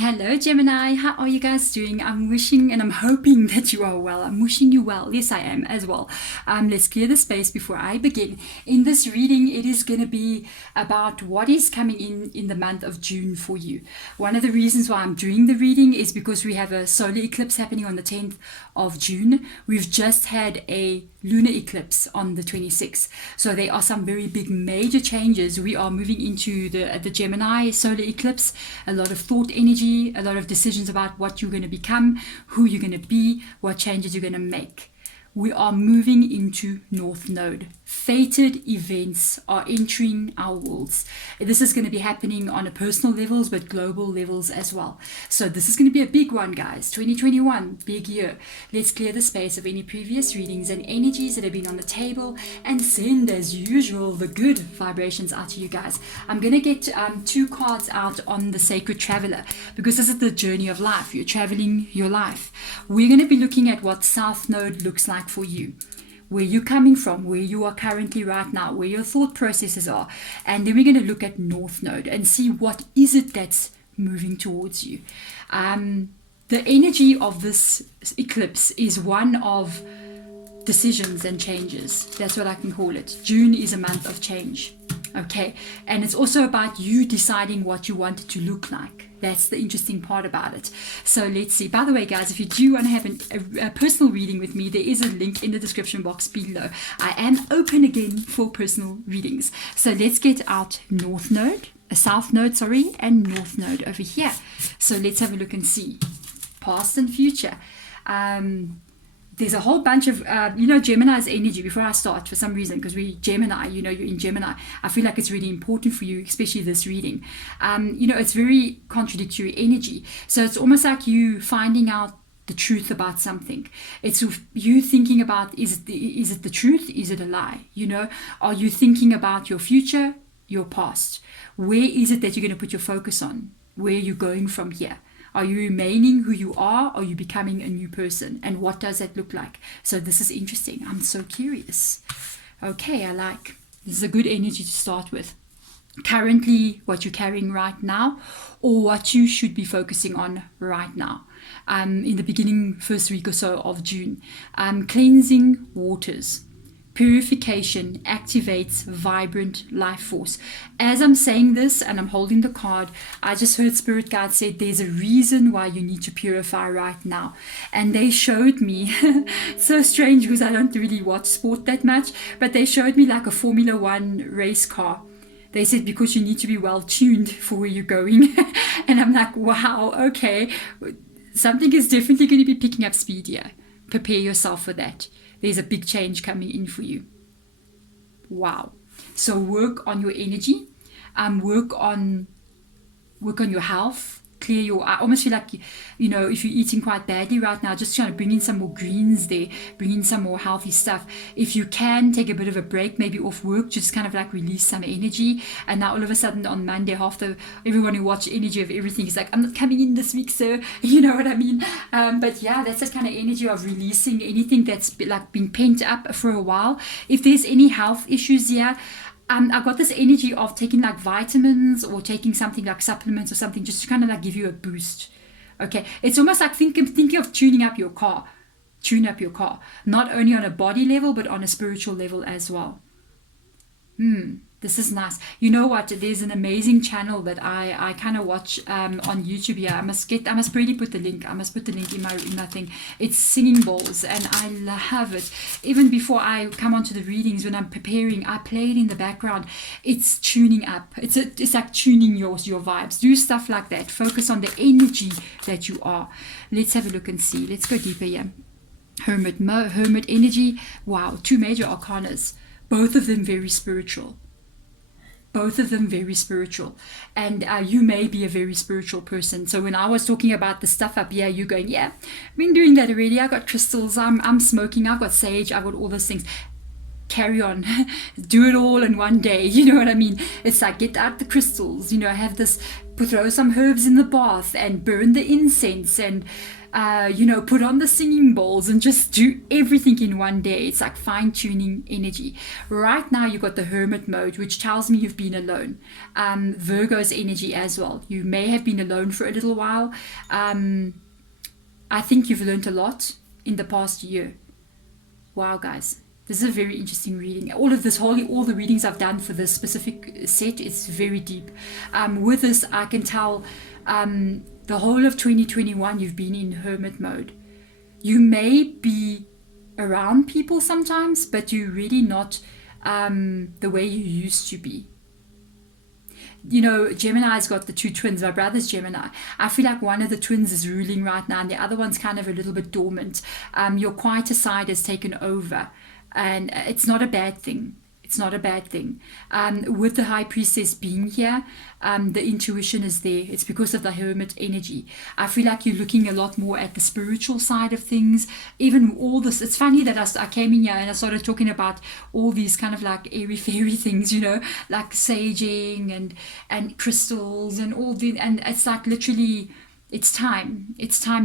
Hello, Gemini. How are you guys doing? I'm wishing and I'm hoping that you are well. I'm wishing you well. Yes, I am as well. Let's clear the space before I begin. In this reading, it is going to be about what is coming in the month of June for you. One of the reasons why I'm doing the reading is because we have a solar eclipse happening on the 10th of June. We've just had a lunar eclipse on the 26th. So there are some very big major changes. We are moving into the Gemini solar eclipse. A lot of thought energy, a lot of decisions about what you're going to become, who you're going to be, what changes you're going to make. We are moving into North Node. Fated events are entering our worlds. This is going to be happening on a personal levels, but global levels as well. So this is going to be a big one, guys. 2021, big year. Let's clear the space of any previous readings and energies that have been on the table and send, as usual, the good vibrations out to you guys. I'm going to get two cards out on the Sacred Traveler because this is the journey of life. You're traveling your life. We're going to be looking at what South Node looks like for you, where you're coming from, where you are currently right now, where your thought processes are. And then we're going to look at North Node and see what is it that's moving towards you. The energy of this eclipse is one of decisions and changes. That's what I can call it. June is a month of change. Okay, and it's also about you deciding what you want it to look like. That's the interesting part about it. So let's see. By the way, guys, if you do want to have a personal reading with me, there is a link in the description box below. I am open again for personal readings. So let's get out North Node, South Node, sorry, and North Node over here. So let's have a look and see past and future. There's a whole bunch of, Gemini's energy. Before I start, for some reason, because we Gemini, you're in Gemini, I feel like it's really important for you, especially this reading. It's very contradictory energy. So it's almost like you finding out the truth about something. It's you thinking about, is it the truth? Is it a lie? Are you thinking about your future, your past? Where is it that you're going to put your focus on? Where are you going from here? Are you remaining who you are? Or are you becoming a new person? And what does that look like? So this is interesting. I'm so curious. Okay, this is a good energy to start with. Currently, what you're carrying right now, or what you should be focusing on right now. In the beginning, first week or so of June. Cleansing waters. Purification activates vibrant life force. As I'm saying this and I'm holding the card, I just heard Spirit Guide said there's a reason why you need to purify right now. And they showed me, so strange because I don't really watch sport that much, but they showed me like a Formula One race car. They said because you need to be well tuned for where you're going. And I'm like, wow, okay. Something is definitely going to be picking up speed here. Prepare yourself for that. There's a big change coming in for you. Wow. So work on your energy. Work on your health. Clear I almost feel like, if you're eating quite badly right now, just trying to bring in some more greens there, bring in some more healthy stuff. If you can take a bit of a break, maybe off work, just kind of like release some energy. And now all of a sudden on Monday, everyone who watched Energy of Everything is like, I'm not coming in this week, so you know what I mean. But yeah, that's that kind of energy of releasing anything that's been pent up for a while. If there's any health issues here, I got this energy of taking like vitamins or taking something like supplements or something just to kind of like give you a boost. Okay, it's almost like thinking of tuning up your car. Tune up your car, not only on a body level but on a spiritual level as well. This is nice. You know what? There's an amazing channel that I kind of watch on YouTube here. I must really put the link. I must put the link in my thing. It's Singing Bowls, and I love it. Even before I come onto the readings, when I'm preparing, I play it in the background. It's tuning up. It's like tuning your vibes. Do stuff like that. Focus on the energy that you are. Let's have a look and see. Let's go deeper here. Hermit energy. Wow, two major arcanas. Both of them very spiritual. And you may be a very spiritual person. So when I was talking about the stuff up here, you're going, yeah, I've been doing that already. I got crystals, I'm smoking, I've got sage, I've got all those things. carry on, do it all in one day. You know what I mean? It's like, get out the crystals, you know, have this, throw some herbs in the bath and burn the incense and you know, put on the singing bowls and just do everything in one day. It's like fine-tuning energy. Right now you got the hermit mode, which tells me you've been alone. Virgo's energy as well. You may have been alone for a little while. I think you've learned a lot in the past year. Wow, guys. This is a very interesting reading. All of this, all the readings I've done for this specific set is very deep. With this, I can tell the whole of 2021 you've been in hermit mode. You may be around people sometimes, but you're really not the way you used to be. You know, Gemini's got the two twins. My brother's Gemini. I feel like one of the twins is ruling right now and the other one's kind of a little bit dormant. Your quieter side has taken over, and it's not a bad thing. It's not a bad thing. With the High Priestess being here, the intuition is there. It's because of the Hermit energy. I feel like you're looking a lot more at the spiritual side of things. Even all this, it's funny that I came in here and I started talking about all these kind of like airy-fairy things, you know, like saging and crystals and all the, and it's like literally, it's time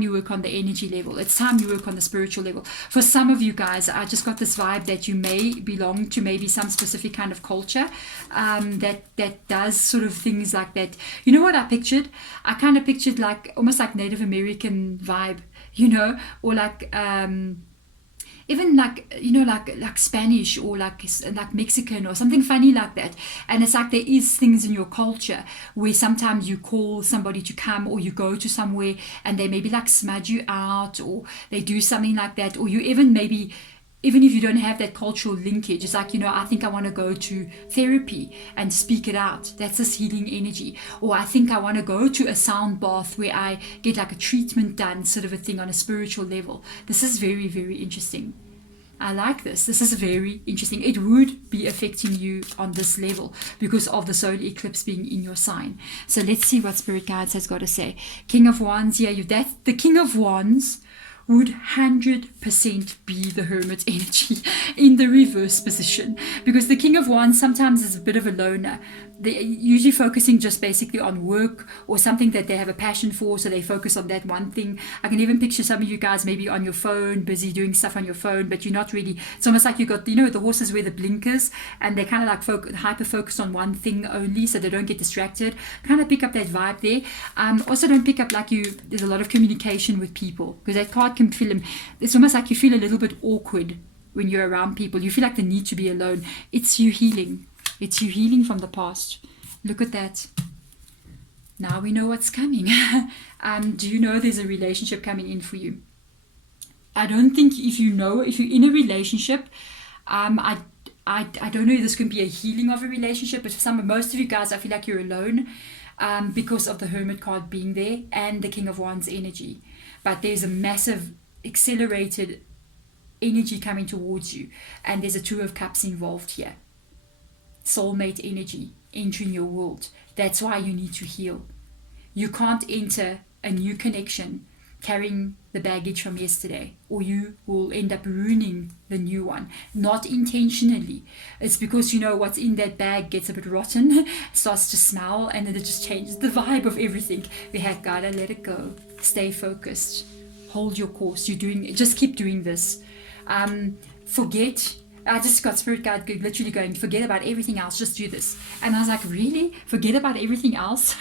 you work on the energy level. It's time you work on the spiritual level. For some of you guys, I just got this vibe that you may belong to maybe some specific kind of culture that does sort of things like that. You know what I pictured? I kind of pictured like almost like Native American vibe, you know, or like even like, you know, like Spanish or like Mexican or something funny like that. And it's like there is things in your culture where sometimes you call somebody to come, or you go to somewhere and they maybe like smudge you out, or they do something like that, or you even maybe, even if you don't have that cultural linkage, it's like, you know, I think I want to go to therapy and speak it out. That's this healing energy. Or I think I want to go to a sound bath where I get like a treatment done, sort of a thing on a spiritual level. This is very, very interesting. I like this. This is very interesting. It would be affecting you on this level because of the solar eclipse being in your sign. So let's see what Spirit Guides has got to say. King of Wands, yeah, that's the King of Wands would 100% be the Hermit energy in the reverse position, because the King of Wands sometimes is a bit of a loner. They're usually focusing just basically on work or something that they have a passion for, so they focus on that one thing. I can even picture some of you guys maybe on your phone, busy doing stuff on your phone, but you're not really, it's almost like you got, you know, the horses wear the blinkers and they kind of like hyper focus on one thing only so they don't get distracted. Kind of pick up that vibe there. Also don't pick up like there's a lot of communication with people, because that card can feel, it's almost like you feel a little bit awkward when you're around people. You feel like the need to be alone. It's you healing. It's you healing from the past. Look at that. Now we know what's coming. Do you know there's a relationship coming in for you? I don't think if you're in a relationship, I don't know if this can be a healing of a relationship, but for most of you guys, I feel like you're alone because of the Hermit card being there and the King of Wands energy. But there's a massive accelerated energy coming towards you, and there's a Two of Cups involved here. Soulmate energy entering your world. That's why you need to heal. You can't enter a new connection carrying the baggage from yesterday, or you will end up ruining the new one. Not intentionally. It's because, you know, what's in that bag gets a bit rotten, starts to smell, and then it just changes the vibe of everything. We have gotta let it go. Stay focused. Hold your course. Just keep doing this. Forget. I just got Spirit Guide literally going, forget about everything else, just do this. And I was like, really? Forget about everything else?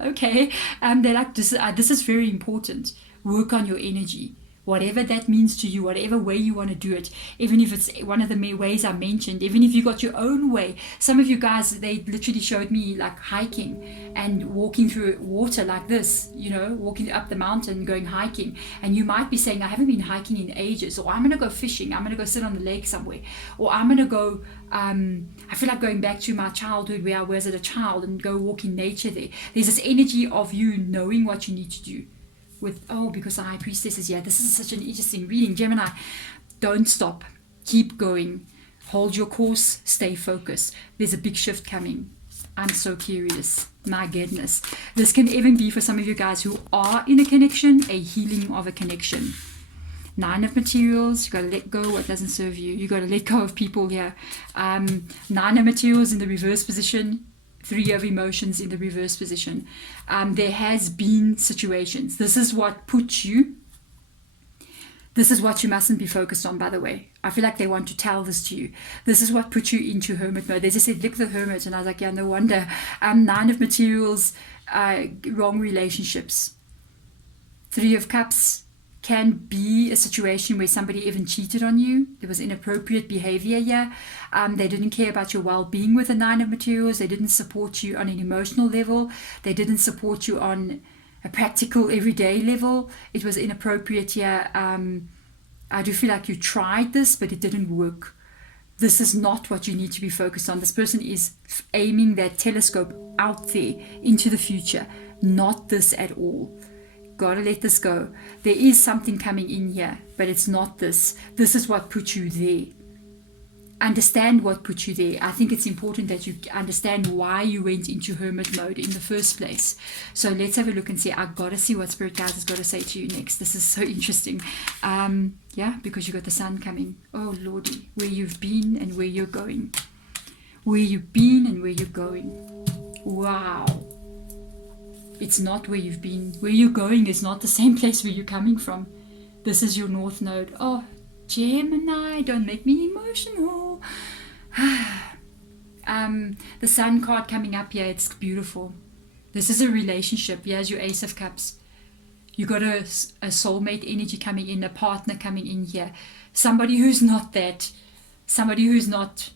Okay. They're like, this is very important. Work on your energy. Whatever that means to you, whatever way you want to do it, even if it's one of the ways I mentioned, even if you got your own way. Some of you guys, they literally showed me like hiking and walking through water like this, you know, walking up the mountain, going hiking. And you might be saying, I haven't been hiking in ages, or I'm going to go fishing, I'm going to go sit on the lake somewhere, or I'm going to go, I feel like going back to my childhood where I was as a child and go walk in nature there. There's this energy of you knowing what you need to do. Because the High Priestess is here. This is such an interesting reading. Gemini, don't stop. Keep going. Hold your course. Stay focused. There's a big shift coming. I'm so curious. My goodness. This can even be for some of you guys who are in a connection, a healing of a connection. Nine of materials, you got to let go what doesn't serve you. You got to let go of people here. Nine of materials in the reverse position. Three of emotions in the reverse position. There has been situations. This is what puts you. This is what you mustn't be focused on, by the way. I feel like they want to tell this to you. This is what puts you into hermit mode. They just said, look at the hermit. And I was like, yeah, no wonder. Nine of materials, wrong relationships. Three of cups can be a situation where somebody even cheated on you. There was inappropriate behavior here. They didn't care about your well-being with the nine of materials. They didn't support you on an emotional level. They didn't support you on a practical everyday level. It was inappropriate here. I do feel like you tried this, but it didn't work. This is not what you need to be focused on. This person is aiming that telescope out there into the future, not this at all. Gotta let this go. There is something coming in here, but it's not this. This is what put you there. Understand what put you there. I think it's important that you understand why you went into hermit mode in the first place. So let's have a look and see. I've got to see what Spirit Guides has got to say to you next. This is so interesting. Yeah, because you got the sun coming. Oh, Lordy, where you've been and where you're going. Where you've been and where you're going. Wow. It's not where you've been. Where you're going is not the same place where you're coming from. This is your north node. Oh, Gemini, don't make me emotional. The sun card coming up here, it's beautiful. This is a relationship. Here's your Ace of Cups. You got a soulmate energy coming in, a partner coming in here. Somebody who's not that. Somebody who's not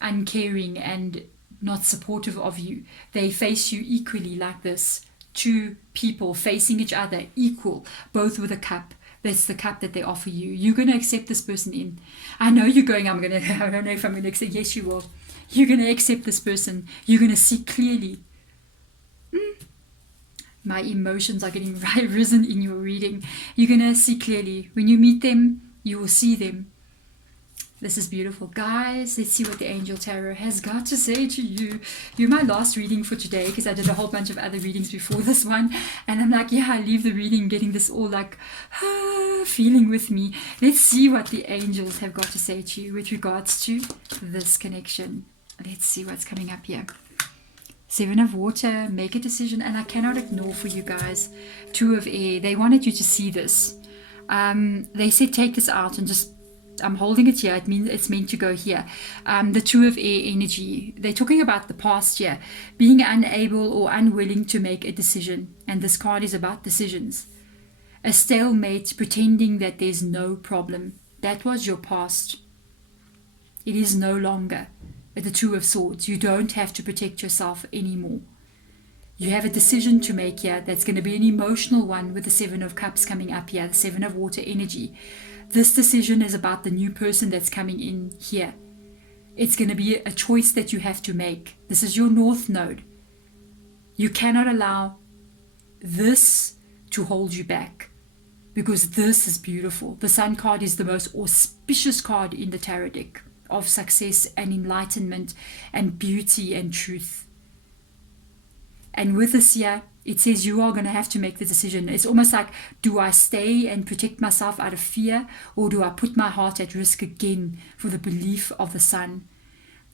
uncaring and not supportive of you. They face you equally like this. Two people facing each other equal, both with a cup. That's the cup that they offer you. You're going to accept this person in. I know you're going, I don't know if I'm going to accept. Yes, you will. You're going to accept this person. You're going to see clearly. My emotions are getting risen in your reading. You're going to see clearly. When you meet them, you will see them. This is beautiful. Guys, let's see what the Angel Tarot has got to say to you. You're my last reading for today because I did a whole bunch of other readings before this one. And I'm like, yeah, I leave the reading getting this all like feeling with me. Let's see what the angels have got to say to you with regards to this connection. Let's see what's coming up here. Seven of Water, make a decision. And I cannot ignore for you guys. Two of Air, they wanted you to see this. They said take this out and just, I'm holding it here. It means it's meant to go here. The Two of Air energy. They're talking about the past here. Being unable or unwilling to make a decision. And this card is about decisions. A stalemate, pretending that there's no problem. That was your past. It is no longer. The Two of Swords. You don't have to protect yourself anymore. You have a decision to make here. That's going to be an emotional one with the Seven of Cups coming up here. The Seven of Water energy. This decision is about the new person that's coming in here. It's going to be a choice that you have to make. This is your north node. You cannot allow this to hold you back because this is beautiful. The Sun card is the most auspicious card in the tarot deck of success and enlightenment and beauty and truth. And with this here, it says you are going to have to make the decision. It's almost like, do I stay and protect myself out of fear, or do I put my heart at risk again for the belief of the Sun?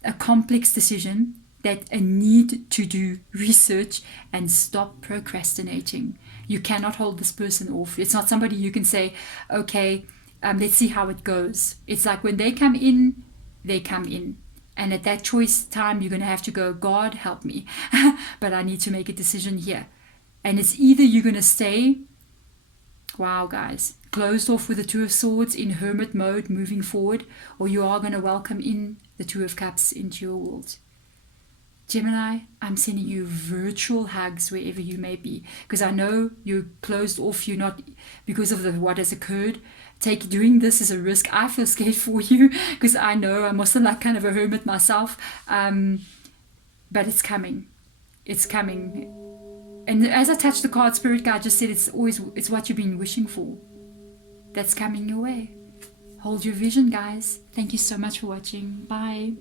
A complex decision, that a need to do research and stop procrastinating. You cannot hold this person off. It's not somebody you can say, okay, let's see how it goes. It's like when they come in, they come in. And at that choice time, you're going to have to go, God, help me. But I need to make a decision here. And it's either you're going to stay, wow, guys, closed off with the Two of Swords in hermit mode moving forward, or you are going to welcome in the Two of Cups into your world. Gemini, I'm sending you virtual hugs wherever you may be, because I know you're closed off, you're not, because of what has occurred. Doing this is a risk. I feel scared for you because I know I'm also like kind of a hermit myself, but it's coming. It's coming. And as I touched the card, Spirit Guide just said it's what you've been wishing for. That's coming your way. Hold your vision, guys. Thank you so much for watching. Bye.